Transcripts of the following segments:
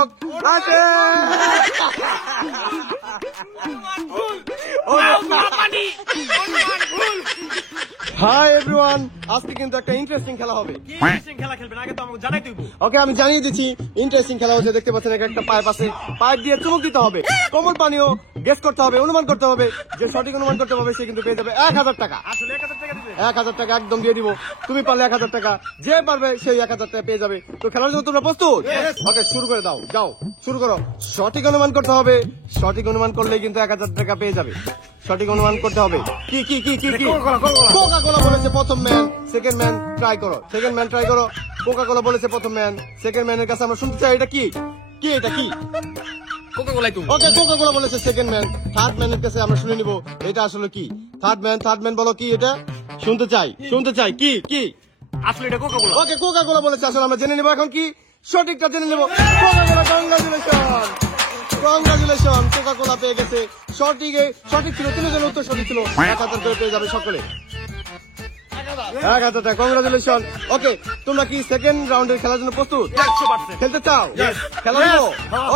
হক আসে। Hi everyone, আজকে কিন্তু একটা ইন্টারেস্টিং খেলা হবে। ওকে, আমি জানিয়ে দিচ্ছি ইন্টারেস্টিং খেলা হচ্ছে। দেখতে পাচ্ছেন একটা পাইপ আছে, পাইপ দিয়ে চুমুক দিতে হবে। কোমল পানীয় গেস করতে হবে, অনুমান করতে হবে। যে সঠিক অনুমান করতে পারবে সে কিন্তু পেয়ে যাবে 1000 টাকা। 1000 টাকা একদম দিয়ে দিব। তুমি পারলে 1000 টাকা, যে পারবে সেই 1000 টাকা পেয়ে যাবে। তো খেলার জন্য তোমরা প্রস্তুত? ওকে, শুরু করে দাও। যাও শুরু করো। সঠিক অনুমান করতে হবে, সঠিক অনুমান করলেই কিন্তু 1000 টাকা পেয়ে যাবে। সঠিক অনুমান করতে হবে। কি কি কি কি কি? কোকা কোলা বলেছে প্রথম ম্যান, সেকেন্ড ম্যান ট্রাই করো। সেকেন্ড ম্যান ট্রাই করো। কোকা কোলা বলেছে প্রথম ম্যান, সেকেন্ড ম্যানের কাছে আমরা শুনতে চাই এটা কি? কি এটা কি? ওকে, কোকা কোলা বলেছে সেকেন্ড ম্যান। থার্ড ম্যানের কাছে আমরা শুনে নিব এটা আসলে কি। থার্ড ম্যান বলো কি এটা? শুনতে চাই কি কি? আসলে এটা কোকা কোলা। ওকে, কোকা কোলা বলেছে। আসলে আমরা জেনে নিব এখন কি সঠিকটা জেনে নেব। Coca Cola, congratulation, Coca Cola পেয়ে গেছে। সঠিক ছিল, 3 জন উত্তর সঠিক ছিল। 1000 করে পেয়ে যাবে সকলে। 1000 টাকা, কংগ্রাচুলেশন। ওকে, তোমরা কি সেকেন্ড রাউন্ডের খেলার জন্য প্রস্তুত? 100%। খেলতে চাও? খেলা দেবো?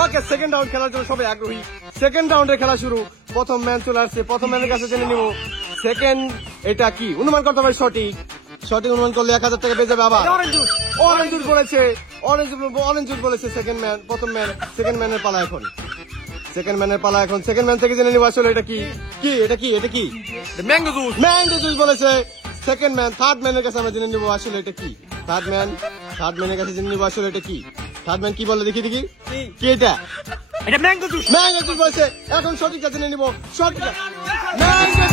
ওকে, সেকেন্ড রাউন্ড খেলার জন্য সবাই আগ্রহী। সেকেন্ড রাউন্ডের খেলা শুরু। প্রথম ম্যান চলে আসছে, প্রথম ম্যানের কাছে জেনে নিব সেকেন্ড এটা কি। অনুমান করতে হবে সঠিক অনুমান করলে 1000 টাকা পেয়ে যাবে। আবার অরেঞ্জ জুস বলেছে, অরেঞ্জ জুস বলেছে সেকেন্ড ম্যান। প্রথম ম্যান, সেকেন্ড ম্যানের পালা এখন। সেকেন্ড ম্যান থেকে জেনে নিব আসলে এটা কি। এটা কি? ম্যাঙ্গো জুস বলেছে সেকেন্ড ম্যান। থার্ড ম্যানের কাছে আমরা জেনে নিব আসলে এটা কি। থার্ড ম্যানের কাছে জেনে নিব আসলে এটা কি। থার্ড ম্যান কি বলে দেখি কি এটা? এটা ম্যাঙ্গো জুস বলেছে। এখন সঠিকটা জেনে নিব। ম্যাঙ্গো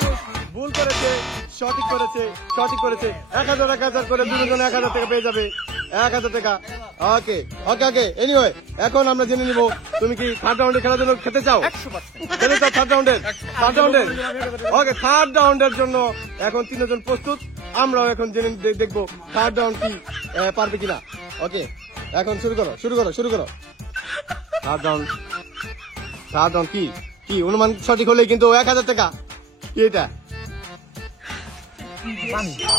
জুস ভুল করেছে, সঠিক করেছে। 1000 করে দুজনে 1000 টাকা পেয়ে যাবে। 1000 টাকা। ওকে, এনিওয়ে, এখন আমরা জেনে নিব তুমি কি থার্ড রাউন্ডে খেলার জন্য খেতে চাও? 100%। খেতে চাও থার্ড রাউন্ডের? ওকে, থার্ড রাউন্ডের জন্য এখন 3 জন প্রস্তুত। আমরাও এখন জেনে দেখবো থার্ড রাউন্ড কি পারবে কিনা। ওকে, এখন শুরু করো। থার্ড রাউন্ড কি অনুমান সঠিক হলেই কিন্তু 1000 টাকা। কি এটা?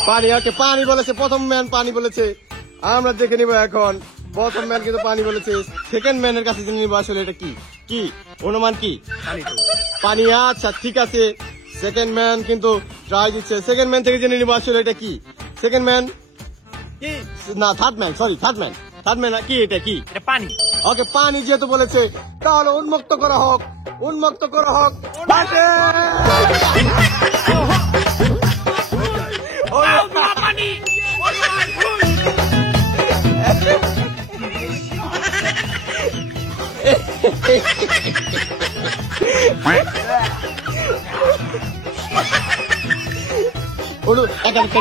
পানি। ওকে, পানি বলেছে প্রথম ম্যান, পানি বলেছে। আমরা দেখে নিব এখন। প্রথম ম্যান কিন্তু পানি বলেছে। সেকেন্ড ম্যানের কাছে জেনে নিব আসলে এটা কি অনুমান কি? পানি। আচ্ছা, ঠিক আছে। সেকেন্ড ম্যান কিন্তু ট্রাই দিচ্ছে। সেকেন্ড ম্যান থেকে জেনে নিব আসলে এটা কি। সেকেন্ড ম্যান না, থার্ড ম্যান কি? এটা কি? পানি। ওকে, পানি যেহেতু বলেছে তাহলে উন্মুক্ত করা হোক।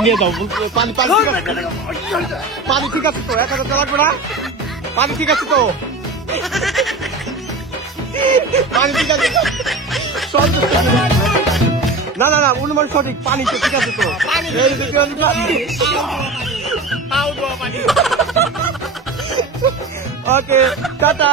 নিয়ে যাও পানি ঠিক আছে তো? 1000 টাকা লাগবে না? পানি ঠিক আছে তো? পানি ঠিক আছে? না, অনুমান সঠিক। পানি তো ঠিক আছে তো? ওকে, টাটা।